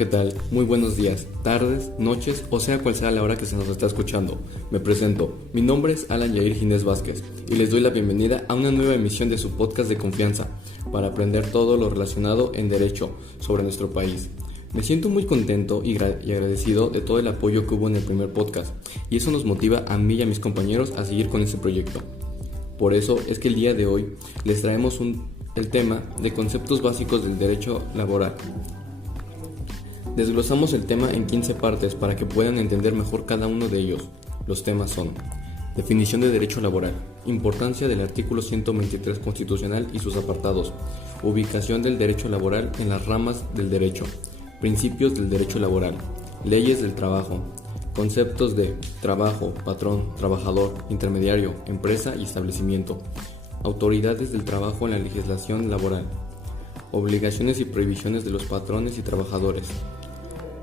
¿qué tal? Muy buenos días, tardes, noches o sea cual sea la hora que se nos está escuchando. Me presento, mi nombre es Alan Yair Ginés Vázquez y les doy la bienvenida a una nueva emisión de su podcast de confianza para aprender todo lo relacionado en derecho sobre nuestro país. Me siento muy contento y agradecido de todo el apoyo que hubo en el primer podcast y eso nos motiva a mí y a mis compañeros a seguir con este proyecto. Por eso es que el día de hoy les traemos el tema de conceptos básicos del derecho laboral. Desglosamos el tema en 15 partes para que puedan entender mejor cada uno de ellos. Los temas son: definición de derecho laboral, importancia del artículo 123 constitucional y sus apartados, ubicación del derecho laboral en las ramas del derecho, principios del derecho laboral, leyes del trabajo, conceptos de trabajo, patrón, trabajador, intermediario, empresa y establecimiento, autoridades del trabajo en la legislación laboral, obligaciones y prohibiciones de los patrones y trabajadores,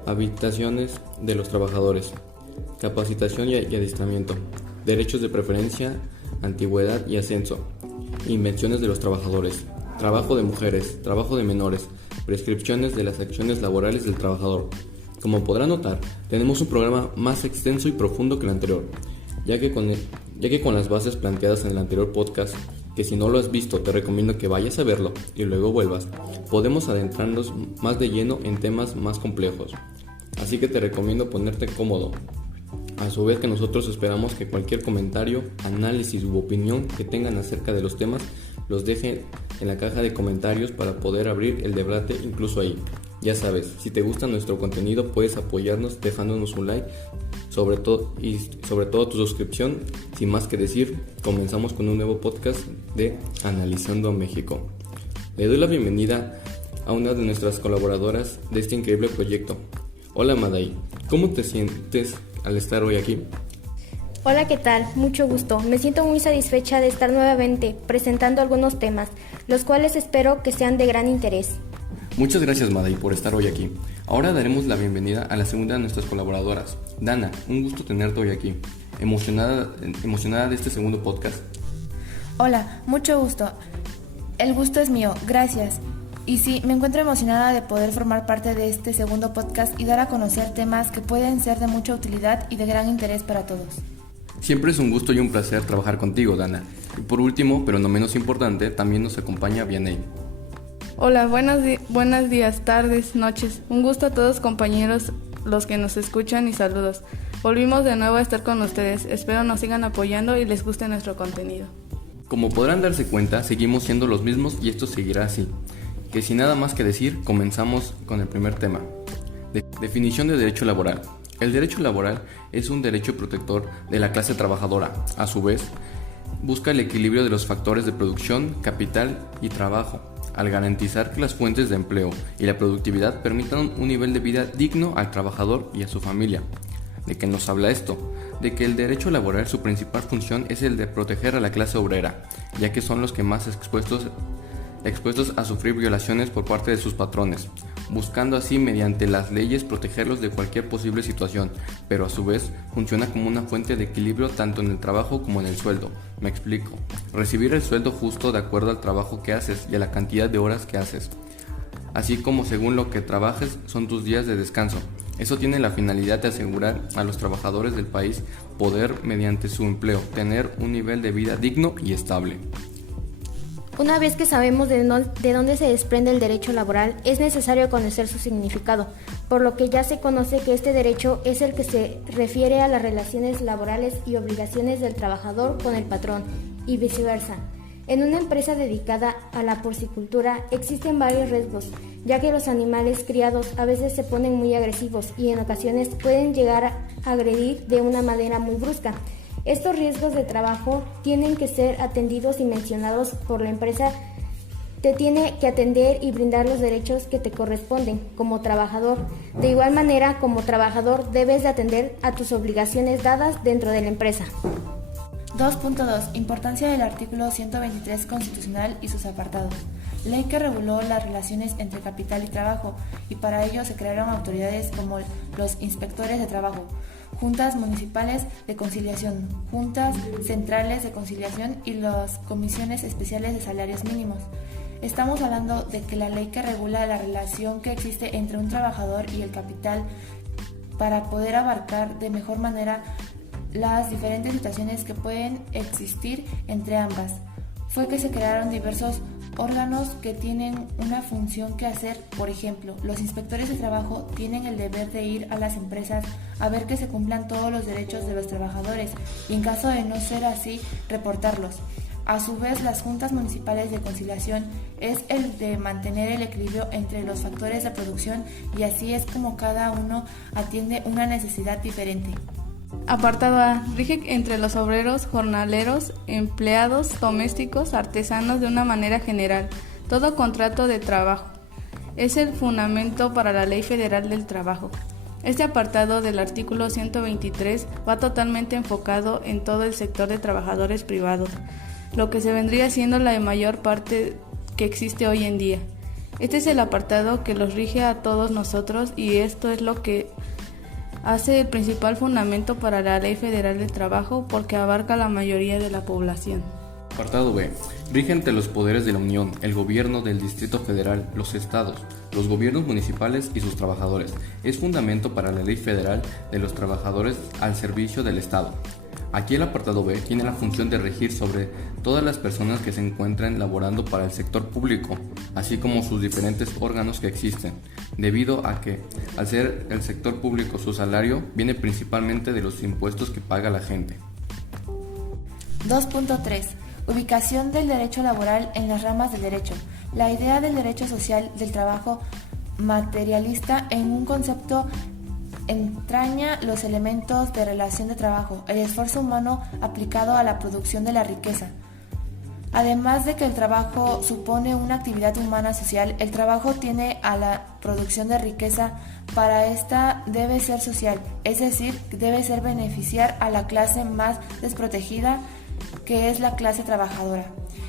habitaciones de los trabajadores, capacitación y adiestramiento, derechos de preferencia, antigüedad y ascenso, invenciones de los trabajadores, trabajo de mujeres, trabajo de menores, prescripciones de las acciones laborales del trabajador. Como podrán notar, tenemos un programa más extenso y profundo que el anterior, ya que con las bases planteadas en el anterior podcast, que si no lo has visto te recomiendo que vayas a verlo y luego vuelvas, podemos adentrarnos más de lleno en temas más complejos. Así que te recomiendo ponerte cómodo. A su vez que nosotros esperamos que cualquier comentario, análisis u opinión que tengan acerca de los temas los dejen en la caja de comentarios para poder abrir el debate incluso ahí. Ya sabes, si te gusta nuestro contenido puedes apoyarnos dejándonos un like, sobre todo tu suscripción. Sin más que decir, comenzamos con un nuevo podcast de Analizando a México. Le doy la bienvenida a una de nuestras colaboradoras de este increíble proyecto. Hola Maday, ¿cómo te sientes al estar hoy aquí? Hola, ¿qué tal? Mucho gusto. Me siento muy satisfecha de estar nuevamente presentando algunos temas, los cuales espero que sean de gran interés. Muchas gracias Maday por estar hoy aquí. Ahora daremos la bienvenida a la segunda de nuestras colaboradoras. Dana, un gusto tenerte hoy aquí. ¿Emocionada de este segundo podcast? Hola, mucho gusto. El gusto es mío, gracias. Y sí, me encuentro emocionada de poder formar parte de este segundo podcast y dar a conocer temas que pueden ser de mucha utilidad y de gran interés para todos. Siempre es un gusto y un placer trabajar contigo, Dana. Y por último, pero no menos importante, también nos acompaña Vianey. Hola, buenos días, tardes, noches. Un gusto a todos compañeros los que nos escuchan y saludos. Volvimos de nuevo a estar con ustedes. Espero nos sigan apoyando y les guste nuestro contenido. Como podrán darse cuenta, seguimos siendo los mismos y esto seguirá así. Que sin nada más que decir, comenzamos con el primer tema. Definición de derecho laboral. El derecho laboral es un derecho protector de la clase trabajadora. A su vez, busca el equilibrio de los factores de producción, capital y trabajo, al garantizar que las fuentes de empleo y la productividad permitan un nivel de vida digno al trabajador y a su familia. ¿De qué nos habla esto? De que el derecho laboral, su principal función es el de proteger a la clase obrera, ya que son los que más expuestos a sufrir violaciones por parte de sus patrones, buscando así mediante las leyes protegerlos de cualquier posible situación, pero a su vez funciona como una fuente de equilibrio tanto en el trabajo como en el sueldo. Me explico. Recibir el sueldo justo de acuerdo al trabajo que haces y a la cantidad de horas que haces, así como según lo que trabajes son tus días de descanso. Eso tiene la finalidad de asegurar a los trabajadores del país poder, mediante su empleo, tener un nivel de vida digno y estable. Una vez que sabemos de dónde se desprende el derecho laboral, es necesario conocer su significado, por lo que ya se conoce que este derecho es el que se refiere a las relaciones laborales y obligaciones del trabajador con el patrón, y viceversa. En una empresa dedicada a la porcicultura existen varios riesgos, ya que los animales criados a veces se ponen muy agresivos y en ocasiones pueden llegar a agredir de una manera muy brusca. Estos riesgos de trabajo tienen que ser atendidos y mencionados por la empresa. Te tiene que atender y brindar los derechos que te corresponden como trabajador. De igual manera, como trabajador, debes de atender a tus obligaciones dadas dentro de la empresa. 2.2. Importancia del artículo 123 constitucional y sus apartados. Ley que reguló las relaciones entre capital y trabajo, y para ello se crearon autoridades como los inspectores de trabajo, juntas municipales de conciliación, juntas centrales de conciliación y las comisiones especiales de salarios mínimos. Estamos hablando de que la ley que regula la relación que existe entre un trabajador y el capital para poder abarcar de mejor manera las diferentes situaciones que pueden existir entre ambas. Fue que se crearon diversos órganos que tienen una función que hacer. Por ejemplo, los inspectores de trabajo tienen el deber de ir a las empresas a ver que se cumplan todos los derechos de los trabajadores y en caso de no ser así, reportarlos. A su vez, las juntas municipales de conciliación es el de mantener el equilibrio entre los factores de producción y así es como cada uno atiende una necesidad diferente. Apartado A. Rige entre los obreros, jornaleros, empleados, domésticos, artesanos de una manera general. Todo contrato de trabajo. Es el fundamento para la Ley Federal del Trabajo. Este apartado del artículo 123 va totalmente enfocado en todo el sector de trabajadores privados, lo que se vendría siendo la mayor parte que existe hoy en día. Este es el apartado que los rige a todos nosotros y esto es lo que hace el principal fundamento para la Ley Federal del Trabajo porque abarca la mayoría de la población. Apartado B. Rige entre los poderes de la Unión, el gobierno del Distrito Federal, los estados, los gobiernos municipales y sus trabajadores. Es fundamento para la Ley Federal de los Trabajadores al servicio del Estado. Aquí el apartado B tiene la función de regir sobre todas las personas que se encuentran laborando para el sector público, así como sus diferentes órganos que existen, debido a que, al ser el sector público, su salario viene principalmente de los impuestos que paga la gente. 2.3. Ubicación del derecho laboral en las ramas del derecho. La idea del derecho social del trabajo materialista en un concepto entraña los elementos de relación de trabajo, el esfuerzo humano aplicado a la producción de la riqueza. Además de que el trabajo supone una actividad humana social, el trabajo tiene a la producción de riqueza. Para esta debe ser social, es decir, debe ser beneficiar a la clase más desprotegida, que es la clase trabajadora.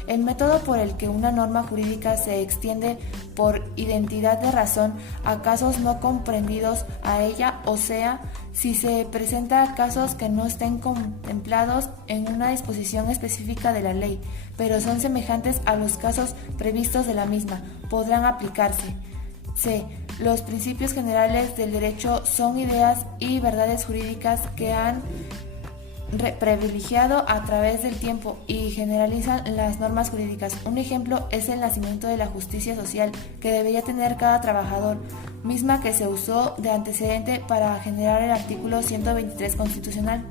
El método por el que una norma jurídica se extiende por identidad de razón a casos no comprendidos a ella, o sea, si se presenta casos que no estén contemplados en una disposición específica de la ley, pero son semejantes a los casos previstos de la misma, podrán aplicarse. C. Los principios generales del derecho son ideas y verdades jurídicas que han privilegiado a través del tiempo y generalizan las normas jurídicas. Un ejemplo es el nacimiento de la justicia social que debería tener cada trabajador, misma que se usó de antecedente para generar el artículo 123 constitucional.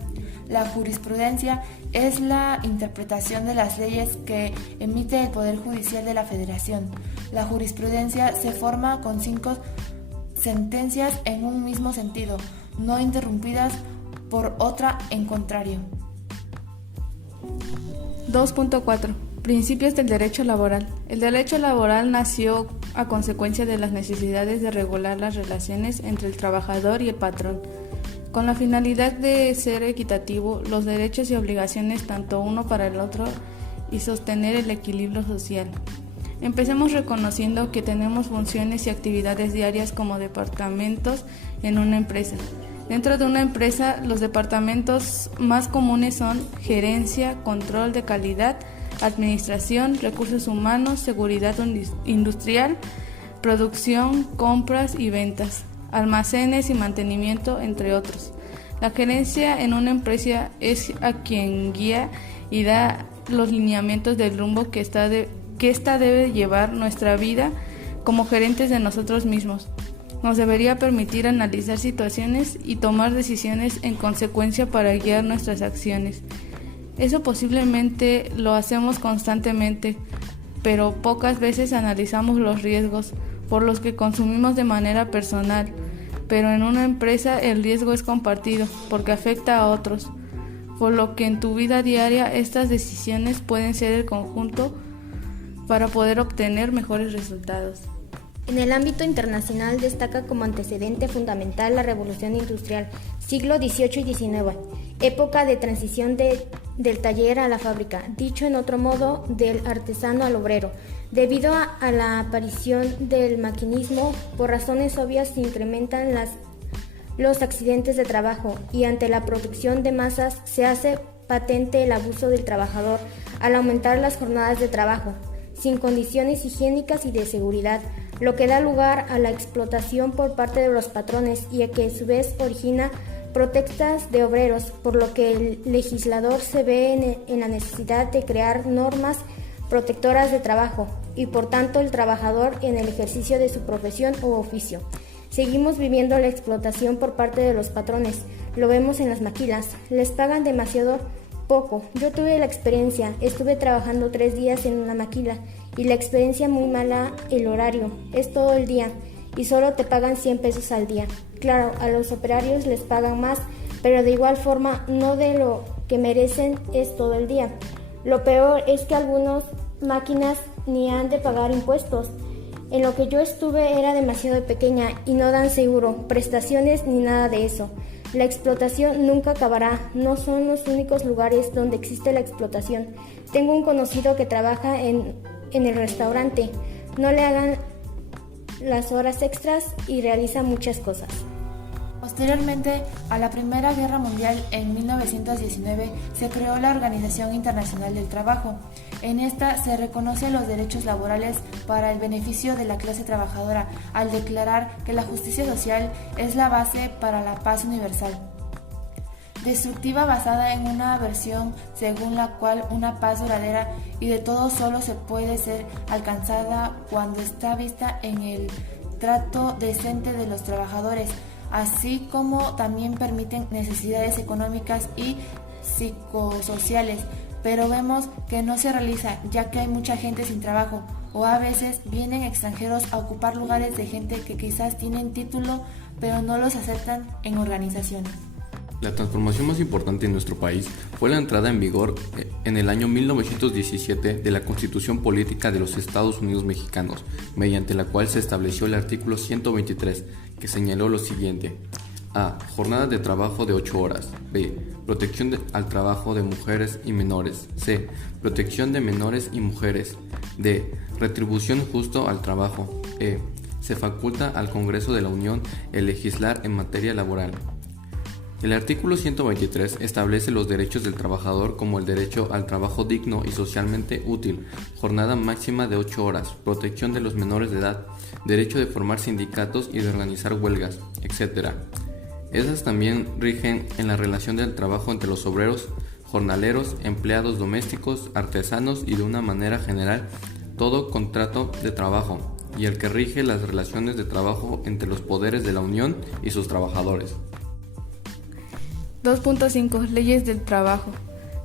La jurisprudencia es la interpretación de las leyes que emite el Poder Judicial de la Federación. La jurisprudencia se forma con 5 sentencias en un mismo sentido, no interrumpidas por otra en contrario. 2.4. Principios del derecho laboral. El derecho laboral nació a consecuencia de las necesidades de regular las relaciones entre el trabajador y el patrón, con la finalidad de ser equitativo los derechos y obligaciones tanto uno para el otro y sostener el equilibrio social. Empecemos reconociendo que tenemos funciones y actividades diarias como departamentos en una empresa. Dentro de una empresa, los departamentos más comunes son gerencia, control de calidad, administración, recursos humanos, seguridad industrial, producción, compras y ventas, almacenes y mantenimiento, entre otros. La gerencia en una empresa es a quien guía y da los lineamientos del rumbo que ésta debe llevar nuestra vida como gerentes de nosotros mismos. Nos debería permitir analizar situaciones y tomar decisiones en consecuencia para guiar nuestras acciones. Eso posiblemente lo hacemos constantemente, pero pocas veces analizamos los riesgos por los que consumimos de manera personal, pero en una empresa el riesgo es compartido porque afecta a otros, por lo que en tu vida diaria estas decisiones pueden ser el conjunto para poder obtener mejores resultados. En el ámbito internacional destaca como antecedente fundamental la Revolución Industrial, siglo XVIII y XIX, época de transición del taller a la fábrica, dicho en otro modo, del artesano al obrero. Debido a la aparición del maquinismo, por razones obvias se incrementan los accidentes de trabajo y ante la producción de masas se hace patente el abuso del trabajador al aumentar las jornadas de trabajo. sin condiciones higiénicas y de seguridad, lo que da lugar a la explotación por parte de los patrones y a que a su vez origina protestas de obreros, por lo que el legislador se ve en la necesidad de crear normas protectoras de trabajo y por tanto el trabajador en el ejercicio de su profesión u oficio. Seguimos viviendo la explotación por parte de los patrones, lo vemos en las maquilas, les pagan demasiado poco. Yo tuve la experiencia, estuve trabajando 3 días en una maquila y la experiencia muy mala, el horario, es todo el día y solo te pagan 100 pesos al día. Claro, a los operarios les pagan más, pero de igual forma no de lo que merecen es todo el día. Lo peor es que algunas máquinas ni han de pagar impuestos. En lo que yo estuve era demasiado pequeña y no dan seguro, prestaciones ni nada de eso. La explotación nunca acabará, no son los únicos lugares donde existe la explotación. Tengo un conocido que trabaja en el restaurante, no le hagan las horas extras y realiza muchas cosas. Posteriormente a la Primera Guerra Mundial, en 1919, se creó la Organización Internacional del Trabajo. En esta se reconocen los derechos laborales para el beneficio de la clase trabajadora, al declarar que la justicia social es la base para la paz universal. Destructiva, basada en una versión según la cual una paz duradera y de todo solo se puede ser alcanzada cuando está vista en el trato decente de los trabajadores, así como también permiten necesidades económicas y psicosociales, pero vemos que no se realiza ya que hay mucha gente sin trabajo o a veces vienen extranjeros a ocupar lugares de gente que quizás tienen título pero no los aceptan en organizaciones. La transformación más importante en nuestro país fue la entrada en vigor en el año 1917 de la Constitución Política de los Estados Unidos Mexicanos, mediante la cual se estableció el artículo 123, que señaló lo siguiente: A. Jornadas de trabajo de 8 horas. B. Protección al trabajo de mujeres y menores. C. Protección de menores y mujeres. D. Retribución justo al trabajo. E. Se faculta al Congreso de la Unión el legislar en materia laboral. El artículo 123 establece los derechos del trabajador como el derecho al trabajo digno y socialmente útil, jornada máxima de 8 horas, protección de los menores de edad, derecho de formar sindicatos y de organizar huelgas, etc. Esas también rigen en la relación del trabajo entre los obreros, jornaleros, empleados domésticos, artesanos y de una manera general todo contrato de trabajo, y el que rige las relaciones de trabajo entre los poderes de la Unión y sus trabajadores. 2.5. Leyes del trabajo.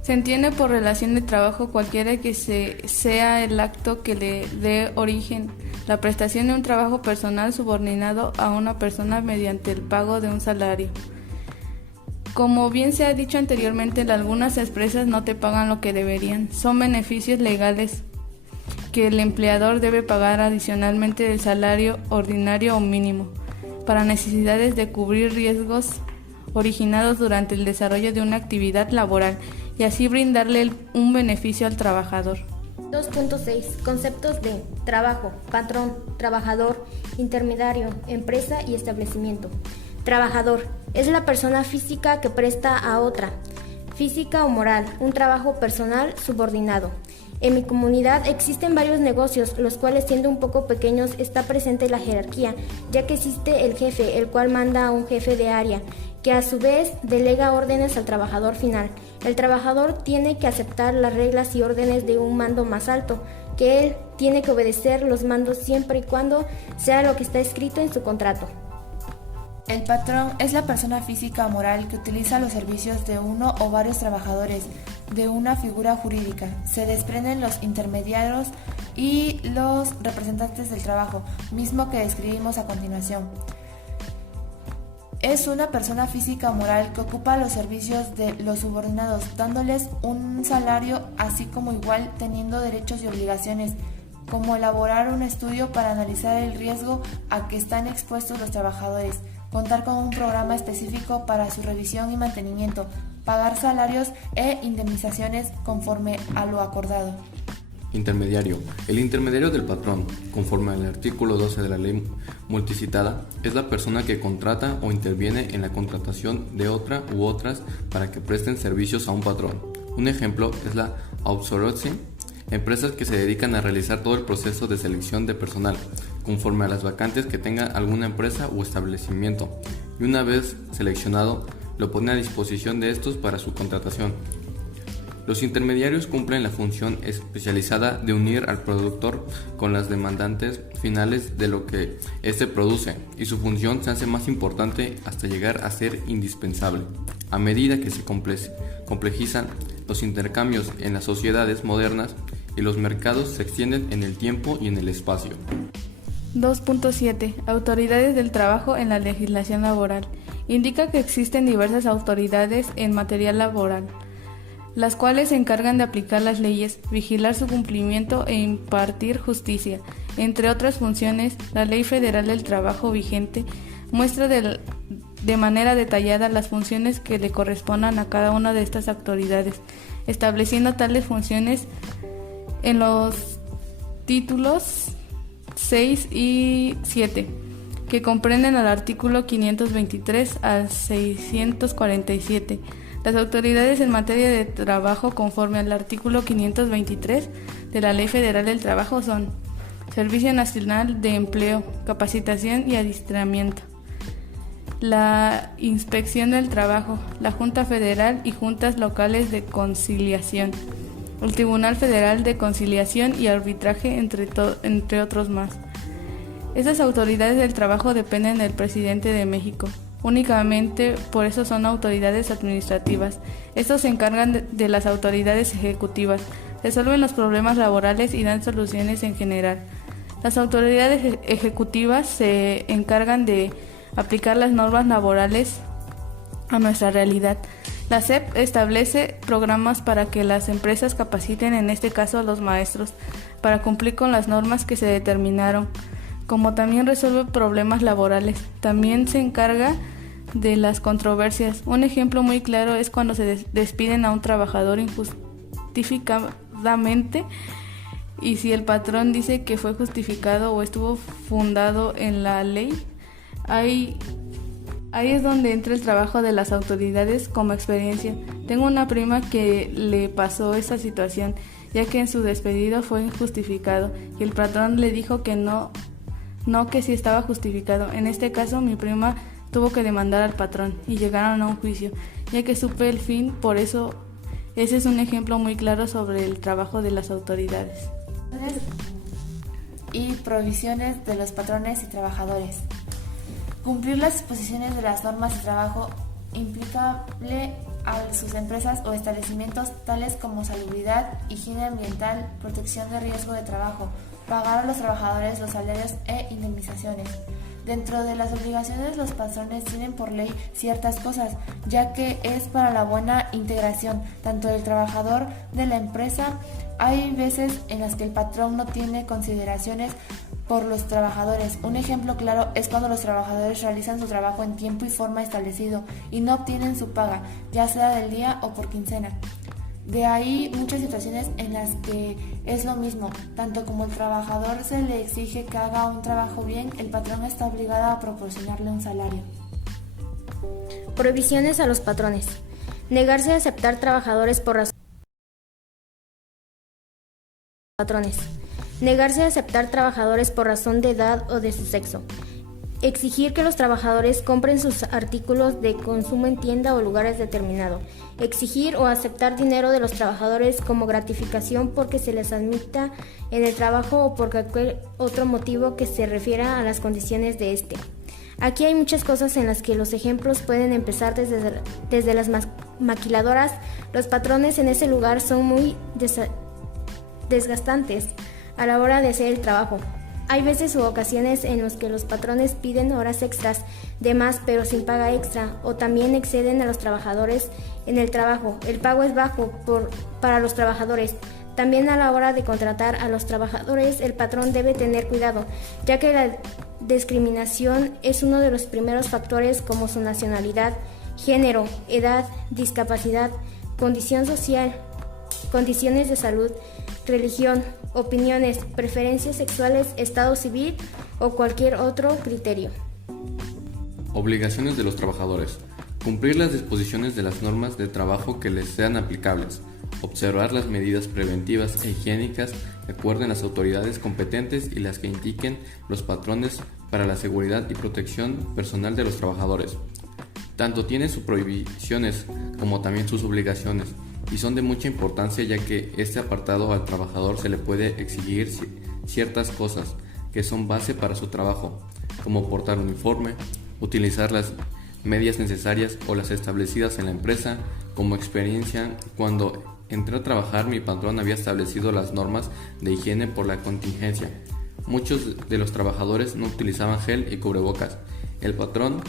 Se entiende por relación de trabajo cualquiera que sea el acto que le dé origen la prestación de un trabajo personal subordinado a una persona mediante el pago de un salario. Como bien se ha dicho anteriormente, algunas empresas no te pagan lo que deberían. Son beneficios legales que el empleador debe pagar adicionalmente del salario ordinario o mínimo para necesidades de cubrir riesgos originados durante el desarrollo de una actividad laboral y así brindarle un beneficio al trabajador. 2.6. Conceptos de trabajo, patrón, trabajador, intermediario, empresa y establecimiento. Trabajador es la persona física que presta a otra, física o moral, un trabajo personal subordinado. En mi comunidad existen varios negocios, los cuales siendo un poco pequeños está presente la jerarquía, ya que existe el jefe, el cual manda a un jefe de área, que a su vez delega órdenes al trabajador final. El trabajador tiene que aceptar las reglas y órdenes de un mando más alto, que él tiene que obedecer los mandos siempre y cuando sea lo que está escrito en su contrato. El patrón es la persona física o moral que utiliza los servicios de uno o varios trabajadores de una figura jurídica. Se desprenden los intermediarios y los representantes del trabajo, mismo que describimos a continuación. Es una persona física o moral que ocupa los servicios de los subordinados, dándoles un salario, así como igual teniendo derechos y obligaciones, como elaborar un estudio para analizar el riesgo a que están expuestos los trabajadores, contar con un programa específico para su revisión y mantenimiento, pagar salarios e indemnizaciones conforme a lo acordado. Intermediario. El intermediario del patrón, conforme al artículo 12 de la ley multicitada, es la persona que contrata o interviene en la contratación de otra u otras para que presten servicios a un patrón. Un ejemplo es la outsourcing, Empresas que se dedican a realizar todo el proceso de selección de personal, conforme a las vacantes que tenga alguna empresa o establecimiento, y una vez seleccionado, lo pone a disposición de estos para su contratación. Los intermediarios cumplen la función especializada de unir al productor con las demandantes finales de lo que éste produce, y su función se hace más importante hasta llegar a ser indispensable. A medida que se complejizan los intercambios en las sociedades modernas y los mercados se extienden en el tiempo y en el espacio. 2.7. Autoridades del trabajo en la legislación laboral. Indica que existen diversas autoridades en materia laboral, las cuales se encargan de aplicar las leyes, vigilar su cumplimiento e impartir justicia. Entre otras funciones, la Ley Federal del Trabajo vigente muestra de manera detallada las funciones que le correspondan a cada una de estas autoridades, estableciendo tales funciones en los títulos 6 y 7, que comprenden al artículo 523 al 647. Las autoridades en materia de trabajo conforme al artículo 523 de la Ley Federal del Trabajo son Servicio Nacional de Empleo, Capacitación y Adiestramiento, la Inspección del Trabajo, la Junta Federal y Juntas Locales de Conciliación, el Tribunal Federal de Conciliación y Arbitraje, entre otros más. Estas autoridades del trabajo dependen del presidente de México. Únicamente por eso son autoridades administrativas. Estos se encargan de las autoridades ejecutivas, resuelven los problemas laborales y dan soluciones en general. Las autoridades ejecutivas se encargan de aplicar las normas laborales a nuestra realidad. La SEP establece programas para que las empresas capaciten, en este caso a los maestros, para cumplir con las normas que se determinaron. Como también resuelve problemas laborales, también se encarga de las controversias. Un ejemplo muy claro es cuando se despiden a un trabajador injustificadamente, y si el patrón dice que fue justificado o estuvo fundado en la ley, ahí es donde entra el trabajo de las autoridades como experiencia. Tengo una prima que le pasó esa situación, ya que en su despedido fue injustificado y el patrón le dijo que no, que sí estaba justificado. En este caso, mi prima tuvo que demandar al patrón y llegaron a un juicio, ya que supe el fin. Por eso, ese es un ejemplo muy claro sobre el trabajo de las autoridades. Y provisiones de los patrones y trabajadores. Cumplir las disposiciones de las normas de trabajo implicable a sus empresas o establecimientos tales como salubridad, higiene ambiental, protección de riesgo de trabajo, pagar a los trabajadores los salarios e indemnizaciones. Dentro de las obligaciones, los patrones tienen por ley ciertas cosas, ya que es para la buena integración tanto del trabajador de la empresa. Hay veces en las que el patrón no tiene consideraciones por los trabajadores. Un ejemplo claro es cuando los trabajadores realizan su trabajo en tiempo y forma establecido y no obtienen su paga, ya sea del día o por quincena. De ahí muchas situaciones en las que es lo mismo, tanto como el trabajador se le exige que haga un trabajo bien, el patrón está obligado a proporcionarle un salario. Prohibiciones a los patrones. Negarse a aceptar trabajadores por razón de edad o de su sexo. Exigir que los trabajadores compren sus artículos de consumo en tienda o lugares determinados. Exigir o aceptar dinero de los trabajadores como gratificación porque se les admita en el trabajo o por cualquier otro motivo que se refiera a las condiciones de este. Aquí hay muchas cosas en las que los ejemplos pueden empezar desde las maquiladoras. Los patrones en ese lugar son muy desgastantes a la hora de hacer el trabajo. Hay veces u ocasiones en los que los patrones piden horas extras de más pero sin paga extra, o también exceden a los trabajadores en el trabajo. El pago es bajo para los trabajadores. También a la hora de contratar a los trabajadores, el patrón debe tener cuidado, ya que la discriminación es uno de los primeros factores, como su nacionalidad, género, edad, discapacidad, condición social, condiciones de salud, religión, opiniones, preferencias sexuales, estado civil o cualquier otro criterio. Obligaciones de los trabajadores. Cumplir las disposiciones de las normas de trabajo que les sean aplicables. Observar las medidas preventivas e higiénicas que acuerden las autoridades competentes y las que indiquen los patrones para la seguridad y protección personal de los trabajadores. Tanto tienen sus prohibiciones como también sus obligaciones, y son de mucha importancia ya que este apartado al trabajador se le puede exigir ciertas cosas que son base para su trabajo, como portar uniforme, utilizar las medias necesarias o las establecidas en la empresa. Como experiencia, cuando entré a trabajar, mi patrón había establecido las normas de higiene por la contingencia. Muchos de los trabajadores no utilizaban gel y cubrebocas. El patrón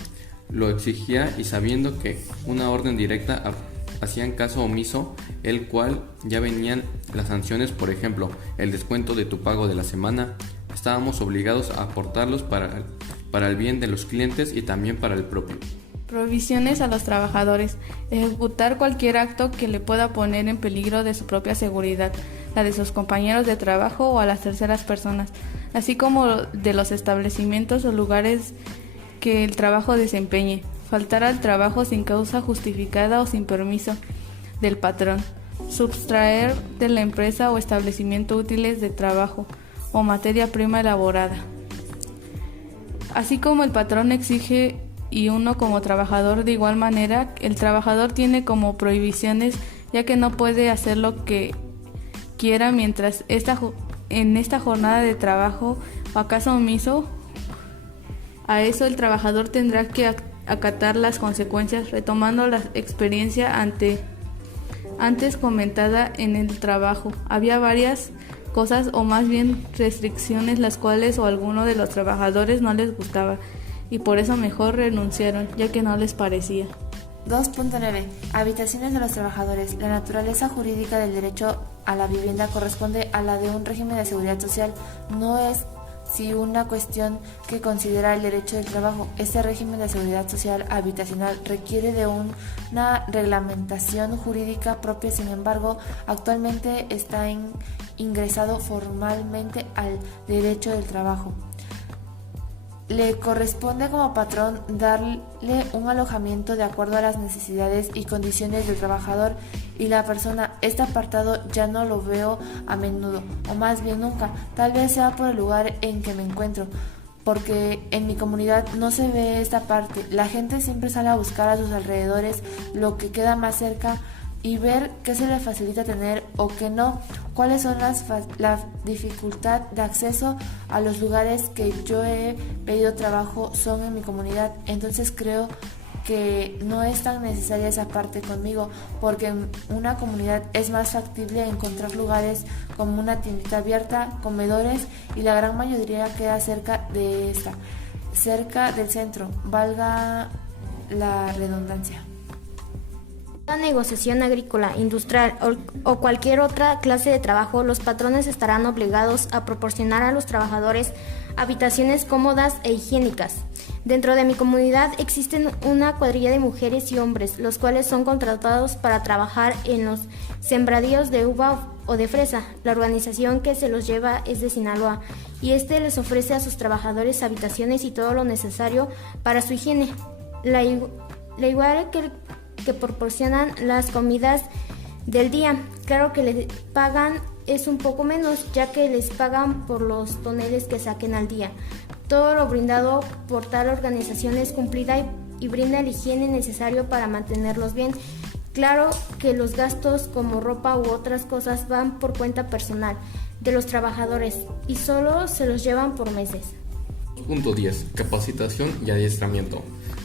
lo exigía y sabiendo que una orden directa hacían caso omiso, el cual ya venían las sanciones, por ejemplo, el descuento de tu pago de la semana. Estábamos obligados a aportarlos para el bien de los clientes y también para el propio. Prohibiciones a los trabajadores. Ejecutar cualquier acto que le pueda poner en peligro de su propia seguridad, la de sus compañeros de trabajo o a las terceras personas, así como de los establecimientos o lugares que el trabajo desempeñe. Faltar al trabajo sin causa justificada o sin permiso del patrón. Sustraer de la empresa o establecimiento útiles de trabajo o materia prima elaborada. Así como el patrón exige y uno como trabajador de igual manera, el trabajador tiene como prohibiciones, ya que no puede hacer lo que quiera mientras en esta jornada de trabajo o acaso omiso a eso, el trabajador tendrá que acatar las consecuencias, retomando la experiencia antes comentada en el trabajo. Había varias cosas o más bien restricciones las cuales o a alguno de los trabajadores no les gustaba y por eso mejor renunciaron, ya que no les parecía. 2.9. Habitaciones de los trabajadores. La naturaleza jurídica del derecho a la vivienda corresponde a la de un régimen de seguridad social. No es si una cuestión que considera el derecho del trabajo. Este régimen de seguridad social habitacional requiere de una reglamentación jurídica propia. Sin embargo, actualmente está ingresado formalmente al derecho del trabajo. Le corresponde como patrón darle un alojamiento de acuerdo a las necesidades y condiciones del trabajador y la persona. Este apartado ya no lo veo a menudo, o más bien nunca. Tal vez sea por el lugar en que me encuentro, porque en mi comunidad no se ve esta parte. La gente siempre sale a buscar a sus alrededores lo que queda más cerca y ver qué se le facilita tener o qué no, cuáles son la dificultad de acceso a los lugares que yo he pedido trabajo son en mi comunidad. Entonces creo que no es tan necesaria esa parte conmigo, porque en una comunidad es más factible encontrar lugares como una tiendita abierta, comedores, y la gran mayoría queda cerca del centro, valga la redundancia. La negociación agrícola, industrial o cualquier otra clase de trabajo, los patrones estarán obligados a proporcionar a los trabajadores habitaciones cómodas e higiénicas. Dentro de mi comunidad existen una cuadrilla de mujeres y hombres, los cuales son contratados para trabajar en los sembradíos de uva o de fresa. La organización que se los lleva es de Sinaloa y les ofrece a sus trabajadores habitaciones y todo lo necesario para su higiene. La igual que proporcionan las comidas del día. Claro que les pagan es un poco menos, ya que les pagan por los toneles que saquen al día. Todo lo brindado por tal organización es cumplida y brinda la higiene necesario para mantenerlos bien. Claro que los gastos como ropa u otras cosas van por cuenta personal de los trabajadores y solo se los llevan por meses. 2.10. Capacitación y adiestramiento.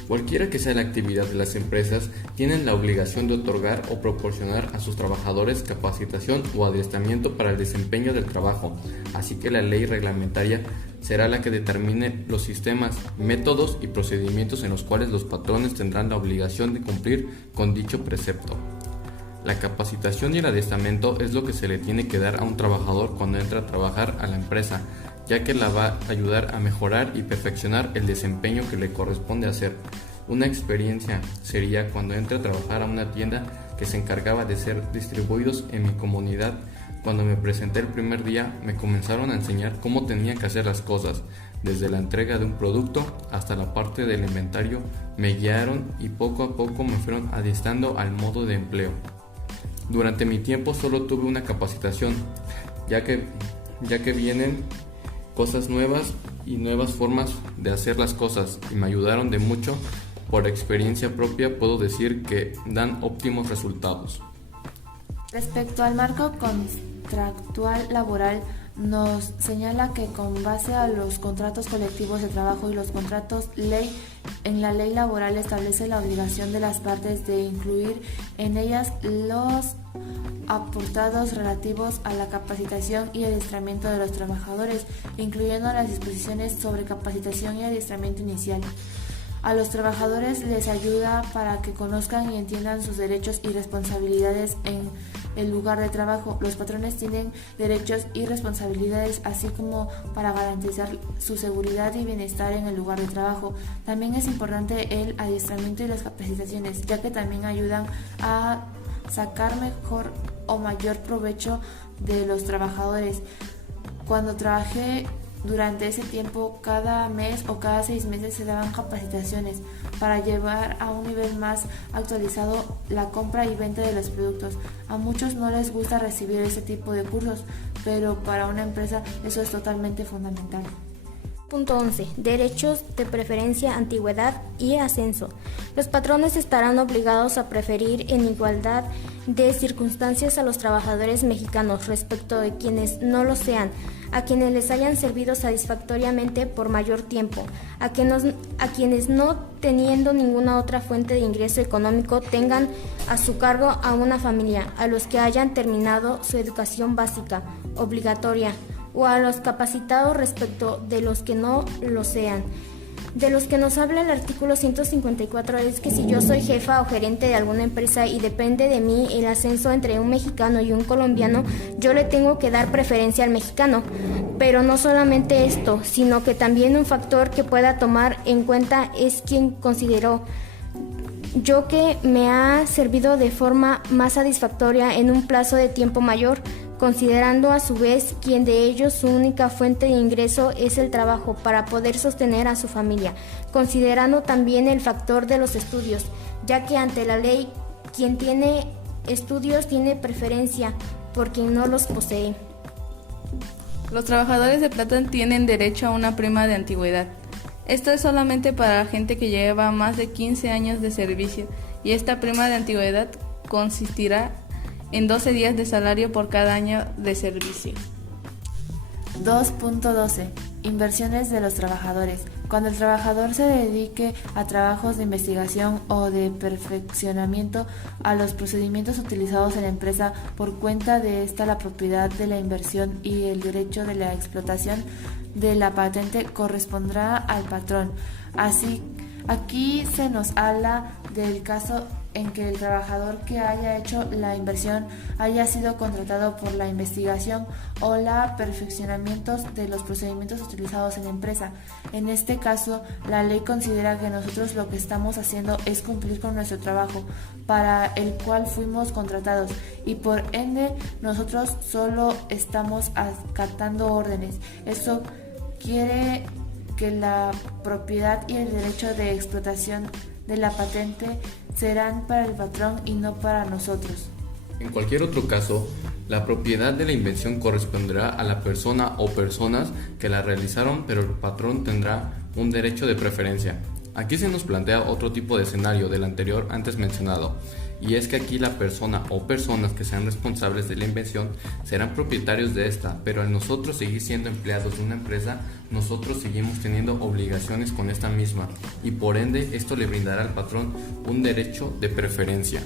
Cualquiera que sea la actividad de las empresas, tienen la obligación de otorgar o proporcionar a sus trabajadores capacitación o adiestramiento para el desempeño del trabajo, así que la ley reglamentaria será la que determine los sistemas, métodos y procedimientos en los cuales los patrones tendrán la obligación de cumplir con dicho precepto. La capacitación y el adiestramiento es lo que se le tiene que dar a un trabajador cuando entra a trabajar a la empresa, ya que la va a ayudar a mejorar y perfeccionar el desempeño que le corresponde hacer. Una experiencia sería cuando entré a trabajar a una tienda que se encargaba de ser distribuidos en mi comunidad. Cuando me presenté el primer día, me comenzaron a enseñar cómo tenía que hacer las cosas. Desde la entrega de un producto hasta la parte del inventario me guiaron y poco a poco me fueron adiestrando al modo de empleo. Durante mi tiempo solo tuve una capacitación, ya que vienen cosas nuevas y nuevas formas de hacer las cosas y me ayudaron de mucho. Por experiencia propia puedo decir que dan óptimos resultados. Respecto al marco contractual laboral, nos señala que con base a los contratos colectivos de trabajo y los contratos ley, en la ley laboral establece la obligación de las partes de incluir en ellas los apartados relativos a la capacitación y adiestramiento de los trabajadores, incluyendo las disposiciones sobre capacitación y adiestramiento inicial. A los trabajadores les ayuda para que conozcan y entiendan sus derechos y responsabilidades en el lugar de trabajo. Los patrones tienen derechos y responsabilidades, así como para garantizar su seguridad y bienestar en el lugar de trabajo. También es importante el adiestramiento y las capacitaciones, ya que también ayudan a sacar mejor o mayor provecho de los trabajadores. Cuando trabajé durante ese tiempo, cada mes o cada 6 meses se daban capacitaciones para llevar a un nivel más actualizado la compra y venta de los productos. A muchos no les gusta recibir ese tipo de cursos, pero para una empresa eso es totalmente fundamental. Punto 11. Derechos de preferencia, antigüedad y ascenso. Los patrones estarán obligados a preferir en igualdad de circunstancias a los trabajadores mexicanos respecto de quienes no lo sean, a quienes les hayan servido satisfactoriamente por mayor tiempo, a quienes no teniendo ninguna otra fuente de ingreso económico tengan a su cargo a una familia, a los que hayan terminado su educación básica, obligatoria, o a los capacitados respecto de los que no lo sean. De los que nos habla el artículo 154 es que si yo soy jefa o gerente de alguna empresa y depende de mí el ascenso entre un mexicano y un colombiano, yo le tengo que dar preferencia al mexicano. Pero no solamente esto, sino que también un factor que pueda tomar en cuenta es quien consideró yo que me ha servido de forma más satisfactoria en un plazo de tiempo mayor, considerando a su vez quien de ellos su única fuente de ingreso es el trabajo para poder sostener a su familia, considerando también el factor de los estudios, ya que ante la ley quien tiene estudios tiene preferencia por quien no los posee. Los trabajadores de plata tienen derecho a una prima de antigüedad. Esto es solamente para la gente que lleva más de 15 años de servicio y esta prima de antigüedad consistirá en 12 días de salario por cada año de servicio. 2.12. Inversiones de los trabajadores. Cuando el trabajador se dedique a trabajos de investigación o de perfeccionamiento a los procedimientos utilizados en la empresa, por cuenta de esta la propiedad de la inversión y el derecho de la explotación de la patente correspondrá al patrón. Así, aquí se nos habla del caso en que el trabajador que haya hecho la inversión haya sido contratado por la investigación o la perfeccionamiento de los procedimientos utilizados en la empresa. En este caso, la ley considera que nosotros lo que estamos haciendo es cumplir con nuestro trabajo para el cual fuimos contratados y por ende nosotros solo estamos acatando órdenes. Eso quiere que la propiedad y el derecho de explotación de la patente serán para el patrón y no para nosotros. En cualquier otro caso, la propiedad de la invención corresponderá a la persona o personas que la realizaron, pero el patrón tendrá un derecho de preferencia. Aquí se nos plantea otro tipo de escenario del anterior antes mencionado, y es que aquí la persona o personas que sean responsables de la invención serán propietarios de esta, pero al nosotros seguir siendo empleados de una empresa, nosotros seguimos teniendo obligaciones con esta misma, y por ende esto le brindará al patrón un derecho de preferencia.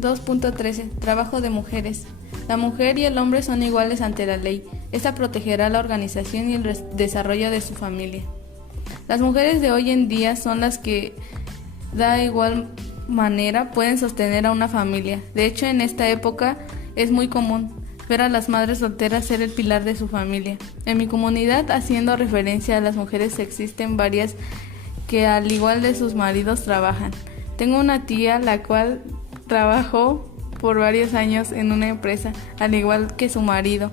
2.13. Trabajo de mujeres. La mujer y el hombre son iguales ante la ley. Esta protegerá la organización y el desarrollo de su familia. Las mujeres de hoy en día son las que de igual manera pueden sostener a una familia. De hecho, en esta época es muy común ver a las madres solteras ser el pilar de su familia. En mi comunidad, haciendo referencia a las mujeres, existen varias que al igual de sus maridos trabajan. Tengo una tía la cual trabajó por varios años en una empresa, al igual que su marido.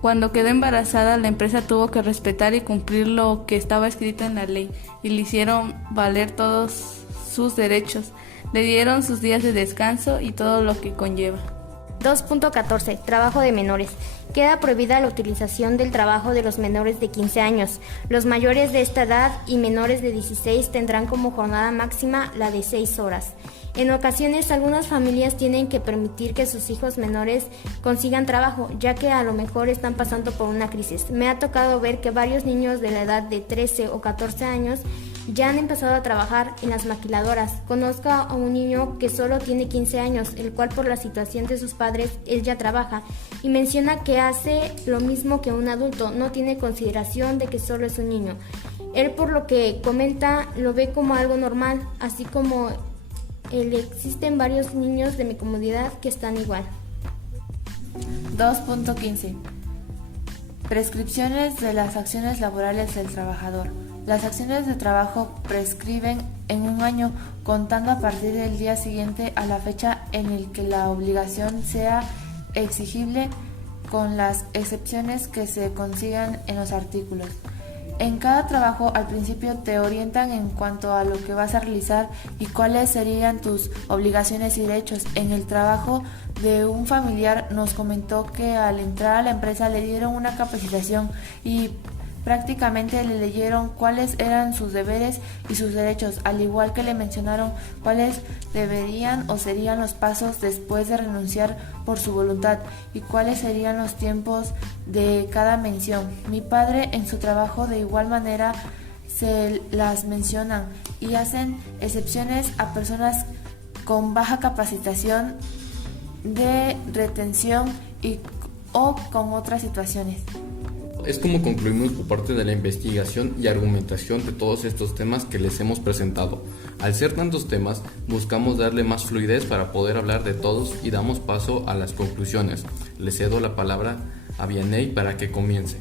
Cuando quedó embarazada, la empresa tuvo que respetar y cumplir lo que estaba escrito en la ley y le hicieron valer todos sus derechos. Le dieron sus días de descanso y todo lo que conlleva. 2.14. Trabajo de menores. Queda prohibida la utilización del trabajo de los menores de 15 años. Los mayores de esta edad y menores de 16 tendrán como jornada máxima la de 6 horas. En ocasiones, algunas familias tienen que permitir que sus hijos menores consigan trabajo, ya que a lo mejor están pasando por una crisis. Me ha tocado ver que varios niños de la edad de 13 o 14 años ya han empezado a trabajar en las maquiladoras. Conozco a un niño que solo tiene 15 años, el cual por la situación de sus padres, él ya trabaja, y menciona que hace lo mismo que un adulto, no tiene consideración de que solo es un niño. Él, por lo que comenta, lo ve como algo normal, así como existen varios niños de mi comunidad que están igual. 2.15. Prescripciones de las acciones laborales del trabajador. Las acciones de trabajo prescriben en un año, contando a partir del día siguiente a la fecha en el que la obligación sea exigible, con las excepciones que se consigan en los artículos. En cada trabajo al principio te orientan en cuanto a lo que vas a realizar y cuáles serían tus obligaciones y derechos. En el trabajo de un familiar nos comentó que al entrar a la empresa le dieron una capacitación y prácticamente le leyeron cuáles eran sus deberes y sus derechos, al igual que le mencionaron cuáles deberían o serían los pasos después de renunciar por su voluntad y cuáles serían los tiempos de cada mención. Mi padre en su trabajo de igual manera se las mencionan y hacen excepciones a personas con baja capacitación de retención o con otras situaciones. Es como concluimos por parte de la investigación y argumentación de todos estos temas que les hemos presentado. Al ser tantos temas, buscamos darle más fluidez para poder hablar de todos y damos paso a las conclusiones. Le cedo la palabra a Vianey para que comience.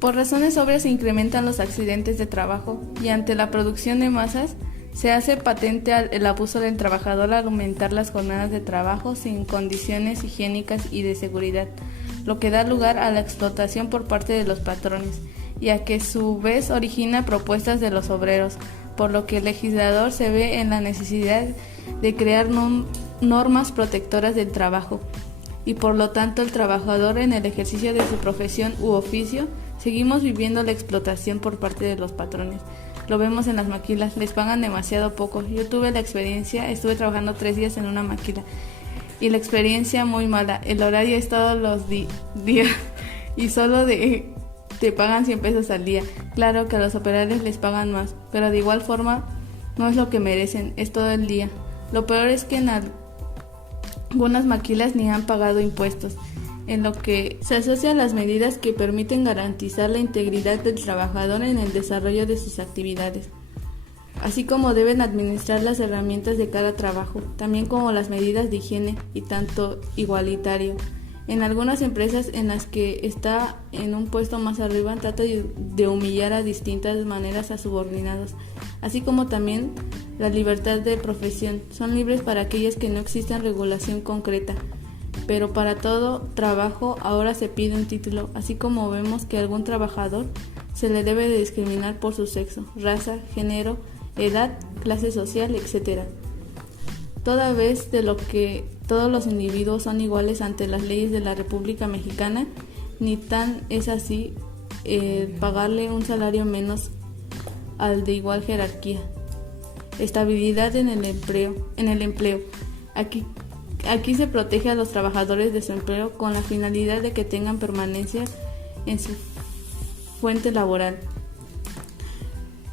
Por razones obvias se incrementan los accidentes de trabajo y ante la producción de masas se hace patente el abuso del trabajador al aumentar las jornadas de trabajo sin condiciones higiénicas y de seguridad, lo que da lugar a la explotación por parte de los patrones y a que a su vez origina propuestas de los obreros, por lo que el legislador se ve en la necesidad de crear normas protectoras del trabajo y por lo tanto el trabajador en el ejercicio de su profesión u oficio seguimos viviendo la explotación por parte de los patrones. Lo vemos en las maquilas, les pagan demasiado poco. Yo tuve la experiencia, estuve trabajando 3 días en una maquila y la experiencia muy mala. El horario es todos los días y solo te pagan 100 pesos al día. Claro que a los operarios les pagan más, pero de igual forma no es lo que merecen, es todo el día. Lo peor es que en algunas maquilas ni han pagado impuestos, en lo que se asocia a las medidas que permiten garantizar la integridad del trabajador en el desarrollo de sus actividades, así como deben administrar las herramientas de cada trabajo, también como las medidas de higiene y tanto igualitario. En algunas empresas en las que está en un puesto más arriba trata de humillar a distintas maneras a subordinados, así como también la libertad de profesión. Son libres para aquellas que no existen regulación concreta, pero para todo trabajo ahora se pide un título, así como vemos que a algún trabajador se le debe de discriminar por su sexo, raza, género, edad, clase social, etc. Toda vez de lo que todos los individuos son iguales ante las leyes de la República Mexicana, ni tan es así pagarle un salario menos al de igual jerarquía. Estabilidad en el empleo. Aquí se protege a los trabajadores de su empleo con la finalidad de que tengan permanencia en su fuente laboral.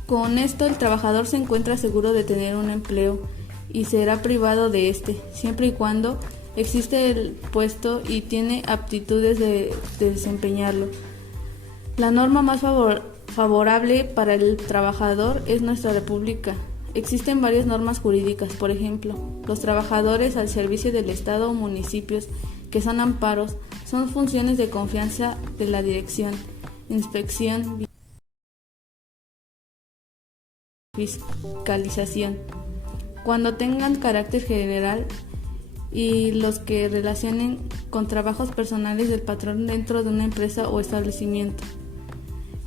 Con esto el trabajador se encuentra seguro de tener un empleo y será privado de este, siempre y cuando existe el puesto y tiene aptitudes de desempeñarlo. La norma más favorable para el trabajador es nuestra República. Existen varias normas jurídicas, por ejemplo, los trabajadores al servicio del Estado o municipios, que son amparos, son funciones de confianza de la dirección, inspección, fiscalización. Cuando tengan carácter general y los que relacionen con trabajos personales del patrón dentro de una empresa o establecimiento.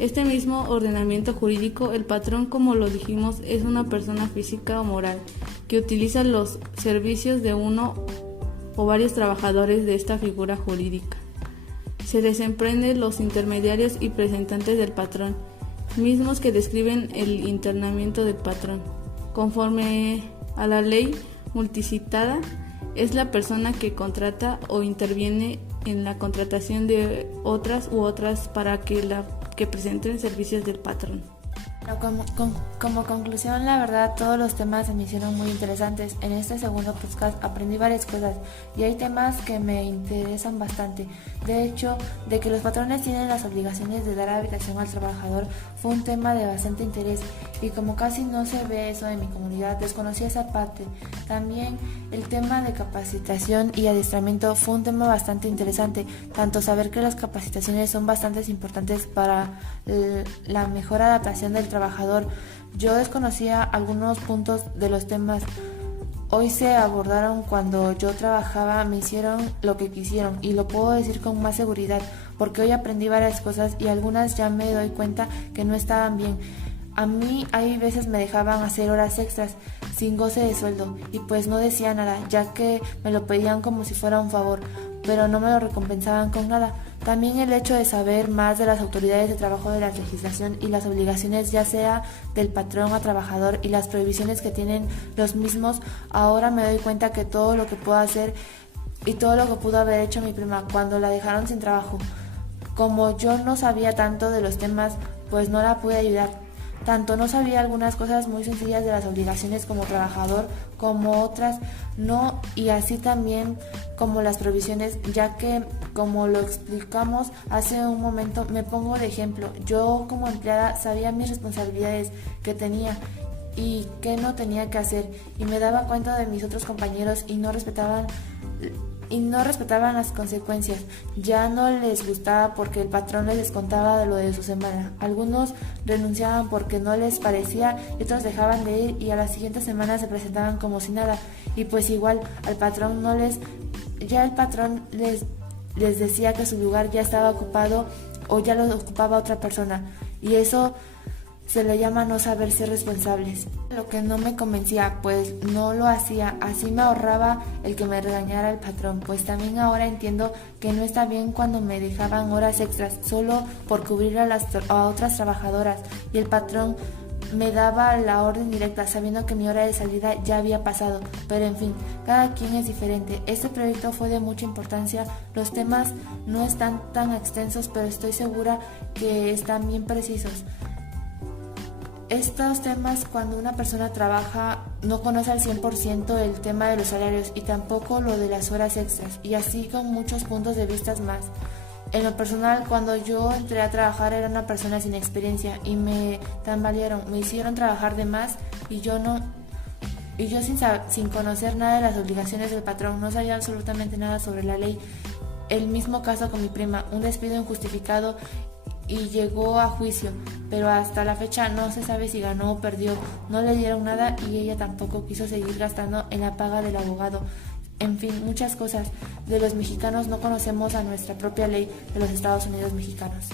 Este mismo ordenamiento jurídico, el patrón, como lo dijimos, es una persona física o moral que utiliza los servicios de uno o varios trabajadores de esta figura jurídica. Se desprenden los intermediarios y representantes del patrón, mismos que describen el internamiento del patrón. Conforme a la ley multicitada, es la persona que contrata o interviene en la contratación de otras para que presenten servicios del patrón. Como conclusión, la verdad, todos los temas se me hicieron muy interesantes. En este segundo podcast aprendí varias cosas y hay temas que me interesan bastante. De hecho, de que los patrones tienen las obligaciones de dar habitación al trabajador fue un tema de bastante interés y como casi no se ve eso en mi comunidad, desconocí esa parte. También el tema de capacitación y adiestramiento fue un tema bastante interesante, tanto saber que las capacitaciones son bastante importantes para la mejor adaptación del trabajador. Yo desconocía algunos puntos de los temas. Hoy se abordaron cuando yo trabajaba, me hicieron lo que quisieron y lo puedo decir con más seguridad porque hoy aprendí varias cosas y algunas ya me doy cuenta que no estaban bien. A mí hay veces me dejaban hacer horas extras sin goce de sueldo y pues no decía nada, ya que me lo pedían como si fuera un favor, pero no me lo recompensaban con nada. También el hecho de saber más de las autoridades de trabajo de la legislación y las obligaciones ya sea del patrón a trabajador y las prohibiciones que tienen los mismos, ahora me doy cuenta que todo lo que puedo hacer y todo lo que pudo haber hecho mi prima cuando la dejaron sin trabajo. Como yo no sabía tanto de los temas, pues no la pude ayudar. Tanto no sabía algunas cosas muy sencillas de las obligaciones como trabajador, como otras no, y así también como las provisiones, ya que, como lo explicamos hace un momento, me pongo de ejemplo. Yo como empleada sabía mis responsabilidades que tenía y qué no tenía que hacer, y me daba cuenta de mis otros compañeros y no respetaban las consecuencias. Ya no les gustaba porque el patrón les descontaba de lo de su semana. Algunos renunciaban porque no les parecía y otros dejaban de ir y a la siguiente semana se presentaban como si nada. Y pues igual al patrón el patrón les decía que su lugar ya estaba ocupado o ya lo ocupaba otra persona. Y eso se le llama no saber ser responsables. Lo que no me convencía, pues no lo hacía, así me ahorraba el que me regañara el patrón, pues también ahora entiendo que no está bien cuando me dejaban horas extras solo por cubrir a otras trabajadoras y el patrón me daba la orden directa sabiendo que mi hora de salida ya había pasado, pero en fin, cada quien es diferente. Este proyecto fue de mucha importancia, los temas no están tan extensos, pero estoy segura que están bien precisos. Estos temas, cuando una persona trabaja, no conoce al 100% el tema de los salarios y tampoco lo de las horas extras, y así con muchos puntos de vista más. En lo personal, cuando yo entré a trabajar era una persona sin experiencia y me tambalearon, me hicieron trabajar de más y yo sin conocer nada de las obligaciones del patrón, no sabía absolutamente nada sobre la ley. El mismo caso con mi prima, un despido injustificado y llegó a juicio, pero hasta la fecha no se sabe si ganó o perdió, no le dieron nada y ella tampoco quiso seguir gastando en la paga del abogado. En fin, muchas cosas. De los mexicanos no conocemos a nuestra propia ley de los Estados Unidos mexicanos.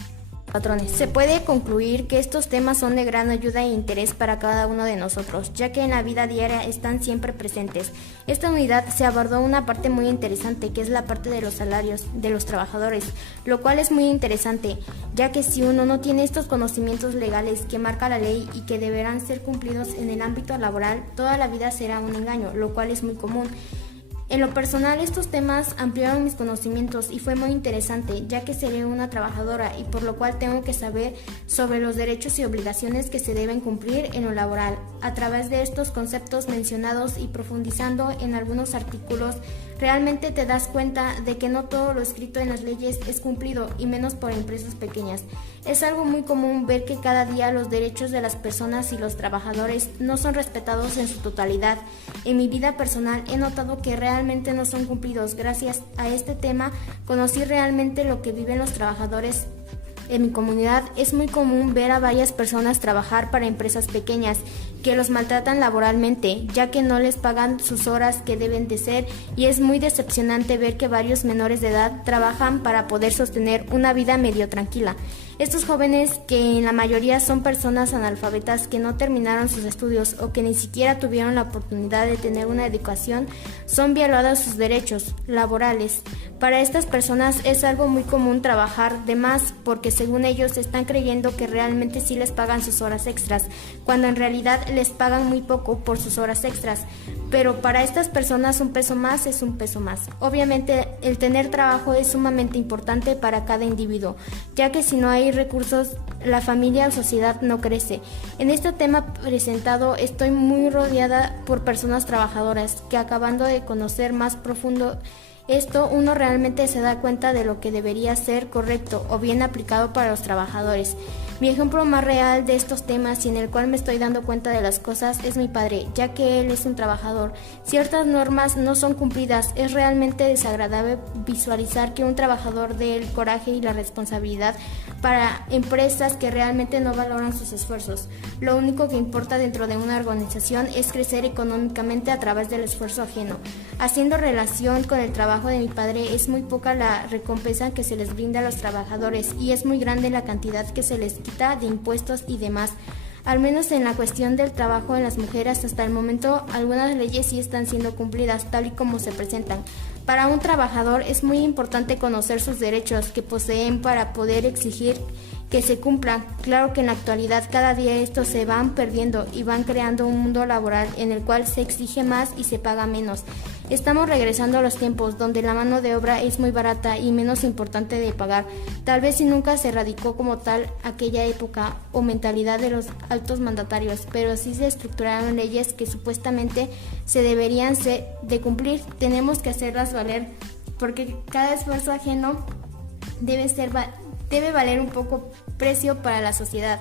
Patrones. Se puede concluir que estos temas son de gran ayuda e interés para cada uno de nosotros, ya que en la vida diaria están siempre presentes. Esta unidad se abordó una parte muy interesante, que es la parte de los salarios de los trabajadores, lo cual es muy interesante, ya que si uno no tiene estos conocimientos legales que marca la ley y que deberán ser cumplidos en el ámbito laboral, toda la vida será un engaño, lo cual es muy común. En lo personal, estos temas ampliaron mis conocimientos y fue muy interesante, ya que seré una trabajadora y por lo cual tengo que saber sobre los derechos y obligaciones que se deben cumplir en lo laboral. A través de estos conceptos mencionados y profundizando en algunos artículos, realmente te das cuenta de que no todo lo escrito en las leyes es cumplido, y menos por empresas pequeñas. Es algo muy común ver que cada día los derechos de las personas y los trabajadores no son respetados en su totalidad. En mi vida personal he notado que realmente no son cumplidos. Gracias a este tema conocí realmente lo que viven los trabajadores. En mi comunidad es muy común ver a varias personas trabajar para empresas pequeñas que los maltratan laboralmente, ya que no les pagan sus horas que deben de ser, y es muy decepcionante ver que varios menores de edad trabajan para poder sostener una vida medio tranquila. Estos jóvenes, que en la mayoría son personas analfabetas que no terminaron sus estudios o que ni siquiera tuvieron la oportunidad de tener una educación, son violados sus derechos laborales. Para estas personas es algo muy común trabajar de más porque según ellos están creyendo que realmente sí les pagan sus horas extras, cuando en realidad les pagan muy poco por sus horas extras. Pero para estas personas un peso más es un peso más. Obviamente el tener trabajo es sumamente importante para cada individuo, ya que si no hay recursos, la familia o sociedad no crece. En este tema presentado estoy muy rodeada por personas trabajadoras que, acabando de conocer más profundo esto, uno realmente se da cuenta de lo que debería ser correcto o bien aplicado para los trabajadores. Mi ejemplo más real de estos temas y en el cual me estoy dando cuenta de las cosas es mi padre, ya que él es un trabajador. Ciertas normas no son cumplidas. Es realmente desagradable visualizar que un trabajador dé el coraje y la responsabilidad para empresas que realmente no valoran sus esfuerzos. Lo único que importa dentro de una organización es crecer económicamente a través del esfuerzo ajeno. Haciendo relación con el trabajo de mi padre, es muy poca la recompensa que se les brinda a los trabajadores y es muy grande la cantidad que se les quita de impuestos y demás. Al menos en la cuestión del trabajo en las mujeres, hasta el momento algunas leyes sí están siendo cumplidas tal y como se presentan. Para un trabajador es muy importante conocer sus derechos que poseen para poder exigir que se cumplan. Claro que en la actualidad cada día estos se van perdiendo y van creando un mundo laboral en el cual se exige más y se paga menos. Estamos regresando a los tiempos donde la mano de obra es muy barata y menos importante de pagar. Tal vez si nunca se erradicó como tal aquella época o mentalidad de los altos mandatarios, pero sí se estructuraron leyes que supuestamente se deberían de cumplir. Tenemos que hacerlas valer porque cada esfuerzo ajeno debe valer un poco precio para la sociedad.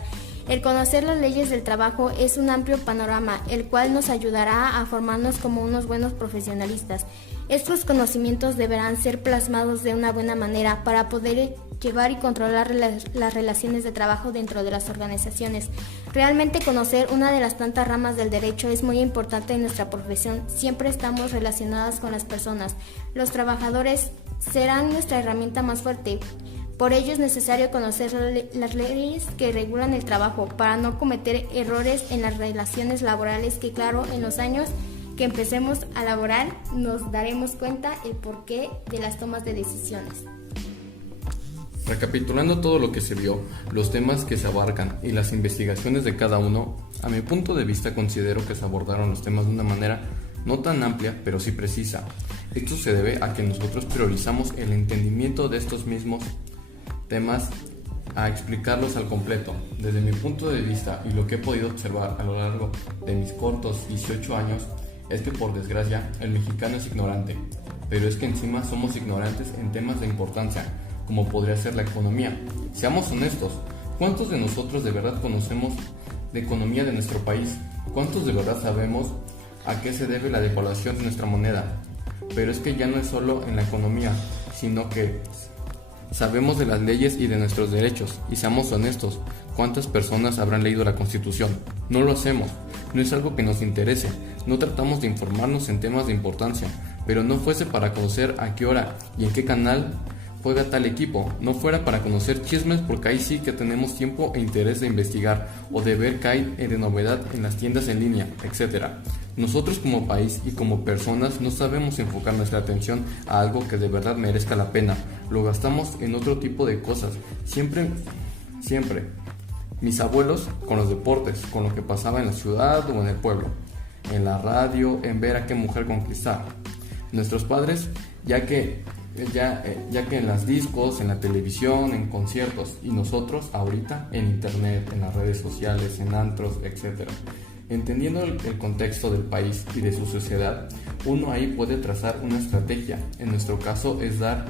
El conocer las leyes del trabajo es un amplio panorama, el cual nos ayudará a formarnos como unos buenos profesionalistas. Estos conocimientos deberán ser plasmados de una buena manera para poder llevar y controlar las relaciones de trabajo dentro de las organizaciones. Realmente conocer una de las tantas ramas del derecho es muy importante en nuestra profesión. Siempre estamos relacionados con las personas. Los trabajadores serán nuestra herramienta más fuerte. Por ello es necesario conocer las leyes que regulan el trabajo para no cometer errores en las relaciones laborales que, claro, en los años que empecemos a laborar nos daremos cuenta el porqué de las tomas de decisiones. Recapitulando todo lo que se vio, los temas que se abarcan y las investigaciones de cada uno, a mi punto de vista considero que se abordaron los temas de una manera no tan amplia, pero sí precisa. Esto se debe a que nosotros priorizamos el entendimiento de estos mismos temas a explicarlos al completo. Desde mi punto de vista y lo que he podido observar a lo largo de mis cortos 18 años es que, por desgracia, el mexicano es ignorante, pero es que encima somos ignorantes en temas de importancia como podría ser la economía. Seamos honestos, ¿cuántos de nosotros de verdad conocemos de economía de nuestro país? ¿Cuántos de verdad sabemos a qué se debe la devaluación de nuestra moneda? Pero es que ya no es solo en la economía, sino que sabemos de las leyes y de nuestros derechos. Y seamos honestos, ¿cuántas personas habrán leído la Constitución? No lo hacemos, no es algo que nos interese, no tratamos de informarnos en temas de importancia, pero no fuese para conocer a qué hora y en qué canal juega tal equipo, no fuera para conocer chismes, porque ahí sí que tenemos tiempo e interés de investigar o de ver qué hay de novedad en las tiendas en línea, etc. Nosotros como país y como personas no sabemos enfocar nuestra atención a algo que de verdad merezca la pena, lo gastamos en otro tipo de cosas, siempre. Mis abuelos con los deportes, con lo que pasaba en la ciudad o en el pueblo, en la radio, en ver a qué mujer conquistar. Nuestros padres, ya que en las discos, en la televisión, en conciertos, y nosotros ahorita en internet, en las redes sociales, en antros, etc. Entendiendo el contexto del país y de su sociedad, uno ahí puede trazar una estrategia. En nuestro caso es dar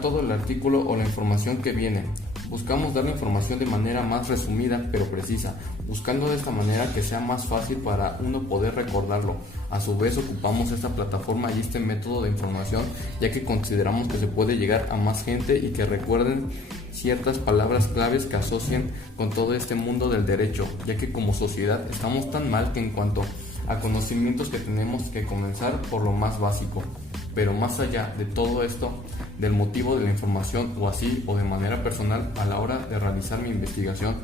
todo el artículo o la información que viene, Buscamos dar la información de manera más resumida pero precisa, buscando de esta manera que sea más fácil para uno poder recordarlo. A su vez ocupamos esta plataforma y este método de información ya que consideramos que se puede llegar a más gente y que recuerden ciertas palabras claves que asocien con todo este mundo del derecho, ya que como sociedad estamos tan mal que en cuanto a conocimientos que tenemos que comenzar por lo más básico. Pero más allá de todo esto, del motivo de la información o así o de manera personal a la hora de realizar mi investigación,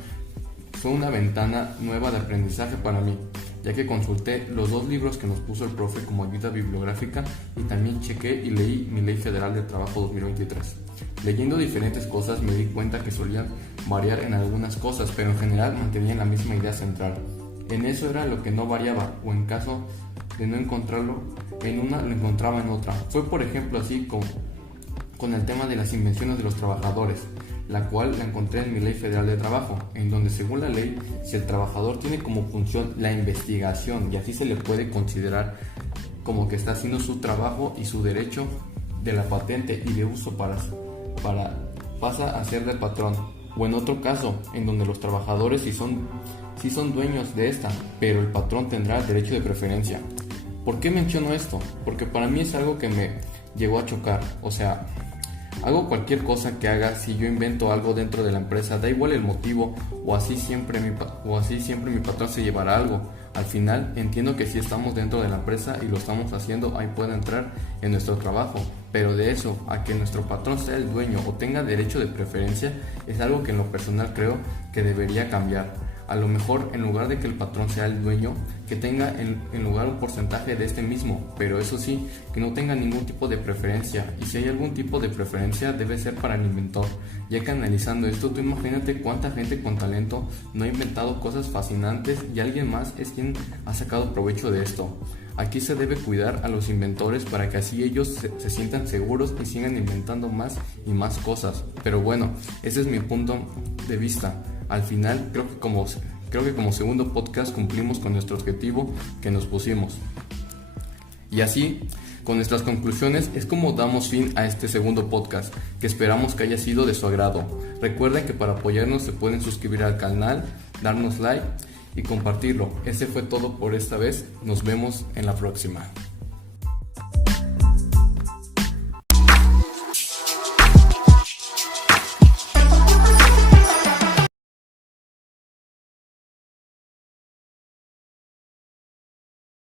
fue una ventana nueva de aprendizaje para mí, ya que consulté los 2 libros que nos puso el profe como ayuda bibliográfica y también chequé y leí mi Ley Federal de Trabajo 2023. Leyendo diferentes cosas me di cuenta que solían variar en algunas cosas, pero en general mantenían la misma idea central. En eso era lo que no variaba, o en caso de no encontrarlo en una, lo encontraba en otra. Fue por ejemplo así con el tema de las invenciones de los trabajadores, la cual la encontré en mi Ley Federal de Trabajo, en donde según la ley, si el trabajador tiene como función la investigación y así se le puede considerar como que está haciendo su trabajo y su derecho de la patente y de uso pasa a ser del patrón. O en otro caso, en donde los trabajadores sí son dueños de esta, pero el patrón tendrá el derecho de preferencia. ¿Por qué menciono esto? Porque para mí es algo que me llegó a chocar. O sea, hago cualquier cosa que haga, si yo invento algo dentro de la empresa, da igual el motivo, o así siempre mi patrón se llevará algo. Al final entiendo que si estamos dentro de la empresa y lo estamos haciendo, ahí puede entrar en nuestro trabajo, pero de eso a que nuestro patrón sea el dueño o tenga derecho de preferencia es algo que en lo personal creo que debería cambiar. A lo mejor en lugar de que el patrón sea el dueño, que tenga en lugar un porcentaje de este mismo, pero eso sí, que no tenga ningún tipo de preferencia, y si hay algún tipo de preferencia debe ser para el inventor, ya que analizando esto tú imagínate cuánta gente con talento no ha inventado cosas fascinantes y alguien más es quien ha sacado provecho de esto. Aquí se debe cuidar a los inventores para que así ellos se sientan seguros y sigan inventando más y más cosas, pero bueno, ese es mi punto de vista. Al final creo que como segundo podcast cumplimos con nuestro objetivo que nos pusimos. Y así, con nuestras conclusiones es como damos fin a este segundo podcast, que esperamos que haya sido de su agrado. Recuerden que para apoyarnos se pueden suscribir al canal, darnos like y compartirlo. Ese fue todo por esta vez. Nos vemos en la próxima.